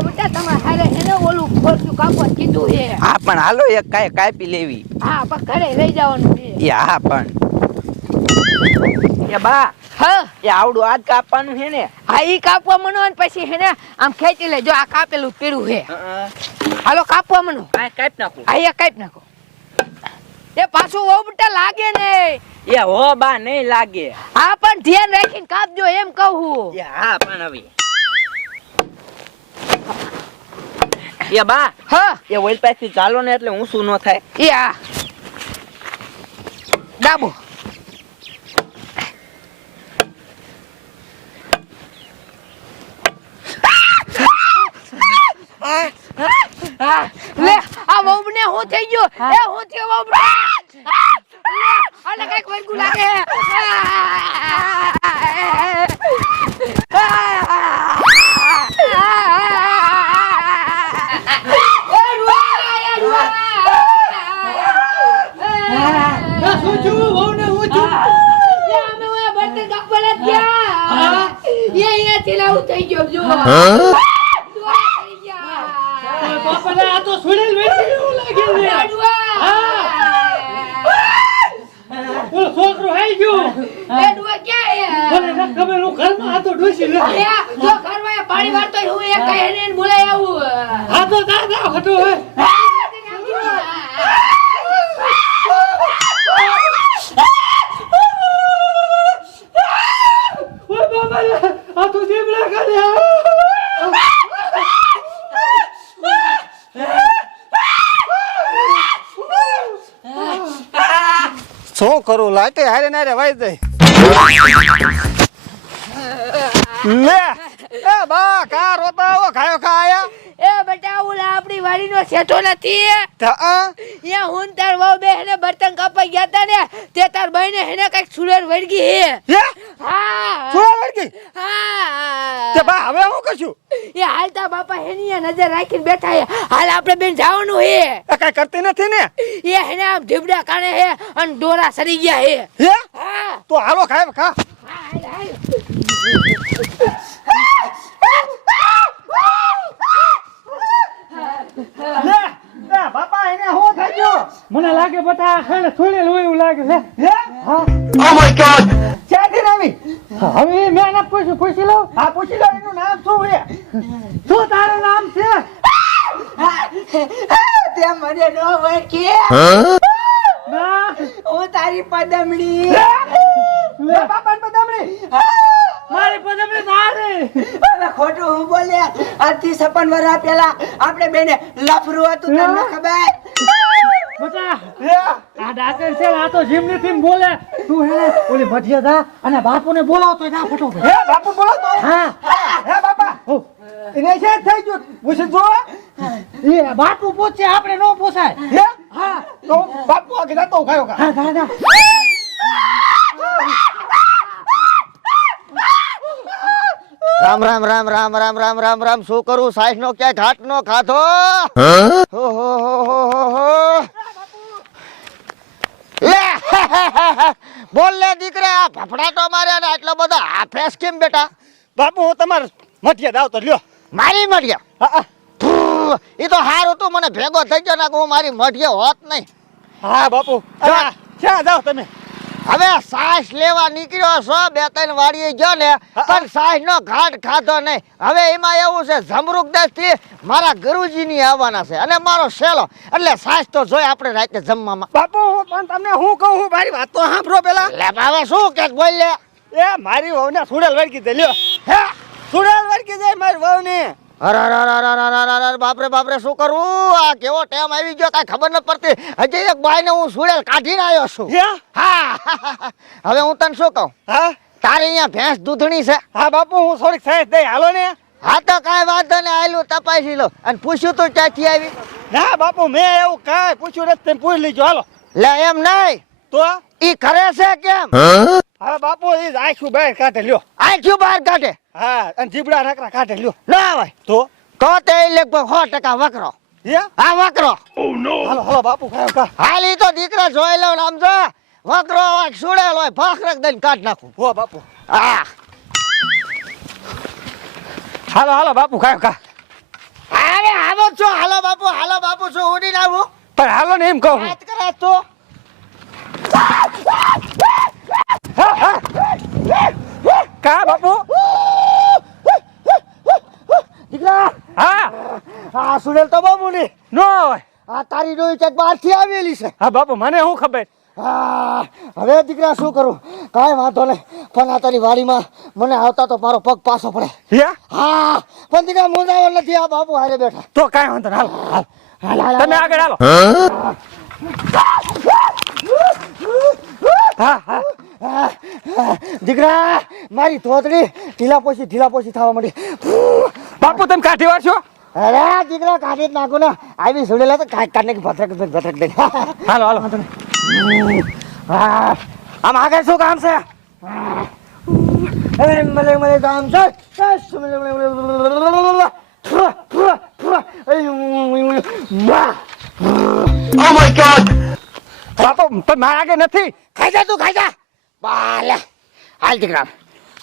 બેટા તમારે હારે હેને ઓલું ખોરચું કાપવા કીધું છે હા પણ હાલો એક કાપી લેવી. હા પણ ઘરે લઈ જવાનું છે એ હા પણ. એ બા હા? એ આવડું આજ કાપવાનું છે ને. હા ઈ કાપવા મનો અને પછી હેને આમ ખેંચી લે જો આ કાપેલું પીળું છે. હાલો કાપવા મનો. આ કાપી નાખું. એક કાપી નાખો. એ પાછું ઓ બટા લાગે ને. એ હો બા નહીં લાગે. હા પણ ધ્યાન રાખીને કાપજો એમ કહું એ હા પણ હવે. એ બા. હા. એ ઓઇલ પાસથી ચાલો ને એટલે ઊંચું ન થાય. એ હા ડાબો. લે આ વહુને હું થઈ ગયો? એ હું થયો વહુ લે કંઈક વર્ગું લાગે એ ડુઆ, એ ડુઆ. શું છું વહુને હું છું એ અમે ઓયા બર્તન કાપવાના થયા. એ અહીંયાથી લાવું થઈ ગયો જો. ડુઆ થઈ ગયા. બાપાને આ તો સુડેલ વેચી એવું લાગે છે ઓલો છોકરો આઈ ગયો એ ક્યાં મને ખબર હું ઘરમાં આ તો ડોસી લે જો ઘરમાં પાણી વાળતો હોય, હું એક કહીને બોલાઈ આવું. આ તો દાદા હતો હે ઓય બાબા લે, આ તો દીપડા કાઢે શું કરું? લાટે હારે નારે વાઈ જાય. લે! એ બા કા રોતા આવો? ખાયો ખા આયા? એ બેટા ઓલા આપણી વાડીનો શેઠો નથી એ હું તાર વહુ બે હેને બર્તન કાપવા ગયા તા ને તે તાર બહેને હેને કંઈક સુરેર વળગી હે. હે? હા. સુરેર વળગી? હા. તે બા હવે હું કશું? એ હાલતા બાપા હેની નજર રાખીને બેઠા હે હાલ આપણે બેન જવાનું હે આ કઈ કરતી નથી ને? એ હેને આમ ઢીબડા કાણે હે અને દોરા સરી ગયા હે? હે. તો હાલો ખાય ખા. હાલ હાલ લે એ બાપા એને હું મને લાગે બટા ખાને સુડેલ હોય એવું લાગે છે. હે? હા. ક્યાંથી આવી હવે મેં ના પૂછ્યું પૂછી લઉં આ પૂછી લો એનું નામ શું છે? શું તારું નામ છે? તે મને નો ઓળખે. હું? તારી પદમડી લે બાપા ને મારી પદમની તારે. ખોટું હું બોલે આજથી વર્ષ પેલા આપણે બેને લફરું હતું તમને ખબર? બટા આ ડાકર છે આ તો જીમની થીમ બોલે. તું હે ઓલી ભઠિયા જા અને બાપુને બોલાવતો ના ફટોફટ હે બાપુ બોલો હા. હે. બાપા. ઓ, એને છે થઈ ગયું? પૂછી જો. એ બાપુ પૂછે આપણે નો પૂછાય. હે? હા તો બાપુ આ કીધા તો ખાયો કા હા દાદા રામ રામ રામ રામ રામ રામ રામ રામ. શું કરું? સાઈસ નો ક્યાંય ઘાટ નો ખાધો? હો? હો હો હો હો હો. લે બોલ લે દીકરા આ ફફડાટો માર્યા ને આટલો બધો હાફેસ કેમ બેટા? બાપુ હું તમારે મઠિયા દાવ તો લ્યો મારી મઢિયા. એ તો હારું તું મને ભેગો થઈ ગયો ને હું મારી મઢિયા હોત નહીં. હા બાપુ. ક્યાં જાઓ તમે? હવે સાસ લેવા નીકળ્યો છો બે ત્રણ વાડીએ ગયો ને પણ સાસ નો ઘાટ ખાધો નહીં. હવે એમાં એવું છે જમરૂક દેશથી મારા ગુરુજી ની આવવાના છે અને મારો શેલો. એટલે સાસ તો જોઈ આપણે રાતે જમવામાં. બાપુ હું પણ તમને હું કહું હું મારી વાત તો સાંભળો પેલા. લે હવે શું કે બોલ લે એ મારી વહુને સુડેલ વળગી દે લ્યો. હે? સુડેલ વળગી જાય માર વહુને. અરે અરે અરે અરે અરે અરે અરે બાપરે બાપરે શું કરવું આ કેવો ટાઈમ આવી ગયો કાંઈ ખબર ન પડતી. હજી એક બાઈને હું સુડેલ કાઢીને આવ્યો છું. હે? હા હવે હું તને શું કહું? હા? તારે અહીંયા ભેંસ દૂધણી છે. હા બાપુ હું થોડીક સાહેબ દઈ. હાલો ને. હા તો કાંઈ વાંધો ને આયલું તપાસી લો. અને પૂછ્યું તું ક્યાંથી આવી? ના બાપુ મેં એવું કાંઈ પૂછ્યું નથી પૂછી લીજો. હાલો. લે એમ નહીં. તો? ઈ કરે છે કેમ? હા? બાપુ એ આખું બહાર કાઢે લ્યો. આખી બહાર કાઢે? હા અને જીબડા નકરા કાઢે લ્યો. ના ભાઈ તો? તો તે ઈ લગભગ સો ટકા વકરો. હે હા વકરો. હાલો હાલો બાપુ ખાયો કા? હાલ ઈ તો દીકરા જોઈ લો ને આમ જો. વકરો હોય સુડેલો હોય ભાખરક દઈને કાઢ નાખું. હો બાપુ. હા. હાલો હાલો બાપુ કાયો કા? અરે આવો છો. હાલો બાપુ હાલો બાપુ છો. ઉડી આવું. પણ હાલો ને એમ કહું. વાત કરે તો. કા બાપુ? દીકરા! હા. આ સુરેલ તો બાબુ ની નો આ તારી ડોઈ ચક બહારથી આવેલી છે. હા બાપુ મને શું ખબર? હવે દીકરા શું કરું? કાંઈ વાંધો નહીં. પણ આ તારી વાડીમાં મને આવતા તો મારો પગ પાછો પડે. હા પણ દીકરા મુંજાવો નથી. આ બાપુ હારે બેઠા. તો કાંઈ વાંધો હાલ હાલ, હાલ, તમે આગળ હાલો. દીકરા મારી ધોતડી ઢીલા પોસી ઢીલા પોસી થવા મળી બાપુ તમે કાઠી વાર છો? અરે દીકરા કાઢી જ નાખો ને. આવી સુડેલા તો કાઢ કાઢને ભથરક ભથરક દે. હાલો હાલો. આમ આગળ શું કામ છે? મલે મલે કામ છે. મલે મલે ફુર, ફુર. વાહ. બાપુ પણ મારા આગળ નથી. ખાઈ જા તું ખાઈ જા. બાલે. હાલ દીકરા.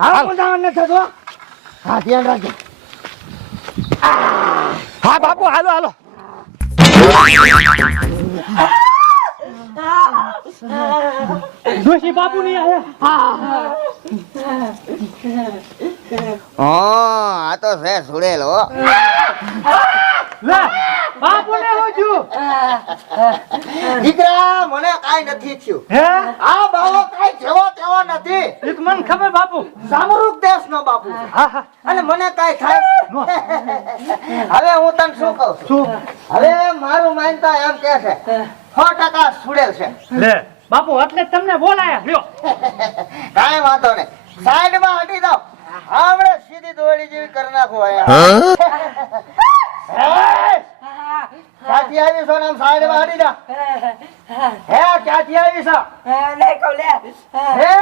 હાલ. મુંજાવણ નથી થતું હો. ધ્યાન રાખજે. હા બાપુ હાલો હાલો. જોશી બાપુ નહીં હા આ તો છે સુડેલ લે. બાપુ ને દીકરા મને કાઈ નથી થયું. હે? આ બાવો કાઈ જેવો તેવો નથી. એ તો ખબર બાપુ. સામરૂક દેશનો બાપુ છે. હા હા. અને મને કાઈ થાય હવે હું તને શું કહું છું? હવે મારું માનતા એમ કે છે સો ટકા સુડેલ છે. લે બાપુ એટલે તમને બોલાયા. લ્યો. કાંઈ વાંધો નહીં. સાઈડમાં હટી જાઓ. આપણે સીધી દોડી જેવી કરી નાખો હે! ક્યાંથી આવી છો નામ સાહેબ સાઈડમાં દા હે. ક્યાંથી આવી છો હે.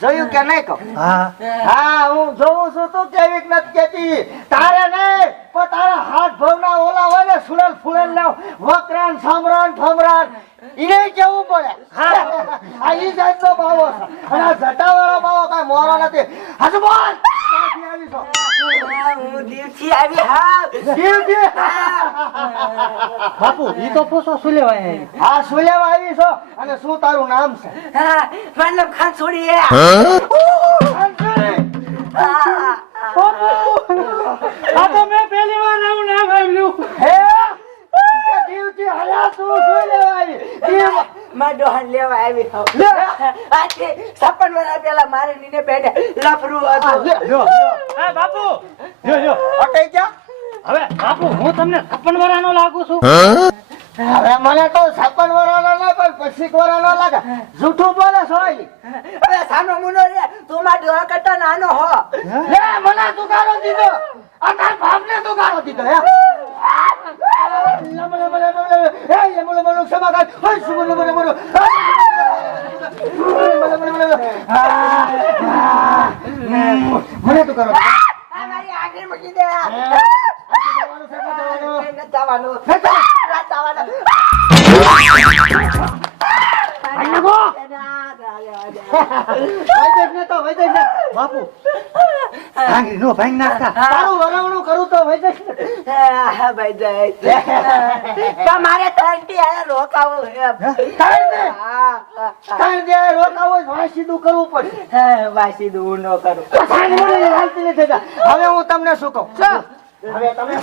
જોયું કે નહીં કહું? હા. હા હું જોઉં છું તું કેવી નથી કેતી? તારે નહીં પણ તારા હાથ ભવના ઓલા હોય ને સુરલ ફૂલેલ લાવ વકરાન સમરાન ફમરાન એ કેવું પડે? આ ઈ જાતનો બાવો છે. અને આ જટાવાળો બાવો કઈ મોરો નથી. હજુ બોલ ક્યાંથી આવી છો? દીવજી. બાપુ ઈ તો પૂછો શું લેવાય હા શું લેવા આવી છો. અને શું તારું નામ છે? અંજલિ. આ તો મેં પહેલી વાર આવું નામ આવ્યું હે? કે દીવજી હયા તું શું લેવા આવી દીવ. લે. હા, લે. જો એ બાપુ. જો જો અટઈ જા હવે બાપુ હું તમને છપ્પન વર્ષનો લાગુ છું? હવે મને તો છપ્પન વર્ષનો ના પણ પચીસ વર્ષનો લાગે. જૂઠું બોલે છો ઈ. લે મને દુકાનો દીધો. આ તાર બાપને તુકારો દીધો હે. મડે ક્ષમા કર મડે મડે મડે મડે મડે મને તુકારો બાપુ ભાંગી નો ભાંગ નાખતા. તારું વરાવણું કરું જઈશ ને. તમારે ત્રણથી? આયા રોકાવું કાંઈ દે રોકાવો સીધું કરવું પડશે. વાસી દૂર નો કરું. હવે હું તમને શું કહું? હવે તમે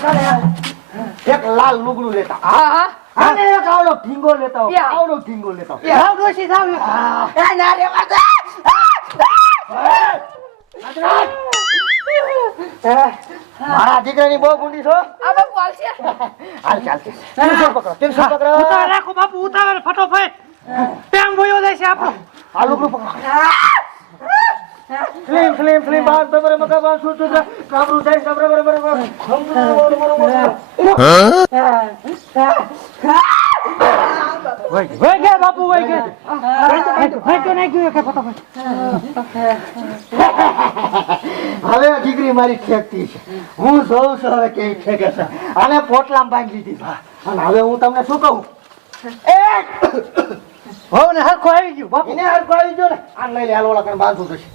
છે એક લાલ લુગડું લેતા હા હા. અને એક આવડો ઢીંગો લેતા હો. આવડો ઢીંગો લેતા હો. જાવ ડોશી જાવ ના રે વાગા. મારા દીકરાની બહુ ગુંડી છો? આ બાપુ હાલશે હાલ ચાલશે ત્રીસો પકડો? ત્રીસો પકડો? ઉતાર રાખો બાપુ ઉતાર ફટોફટ. ટાઈમ વયો જાય છે આપણો. આ લુગડું પકડો ફ્લેમ ફ્લેમ ફ્લેમ બાર બબર મકા બાર શું શું કાબરું જાય સબર બબર બબર વઈ ગયા બાપુ વઈ ગયા. હવે દીકરી મારી ઠેકતી છે. હું સૌ હવે કેવી ઠેકે છે. અને પોટલામાં બાંધી દીધી અને હવે હું તમને શું કહું? હોવ ને હરખો આવી ગયું બાપુ. એને હરખો આવી ગયો ને? આ લઈ લે હાલ કને બાંધવું થશે.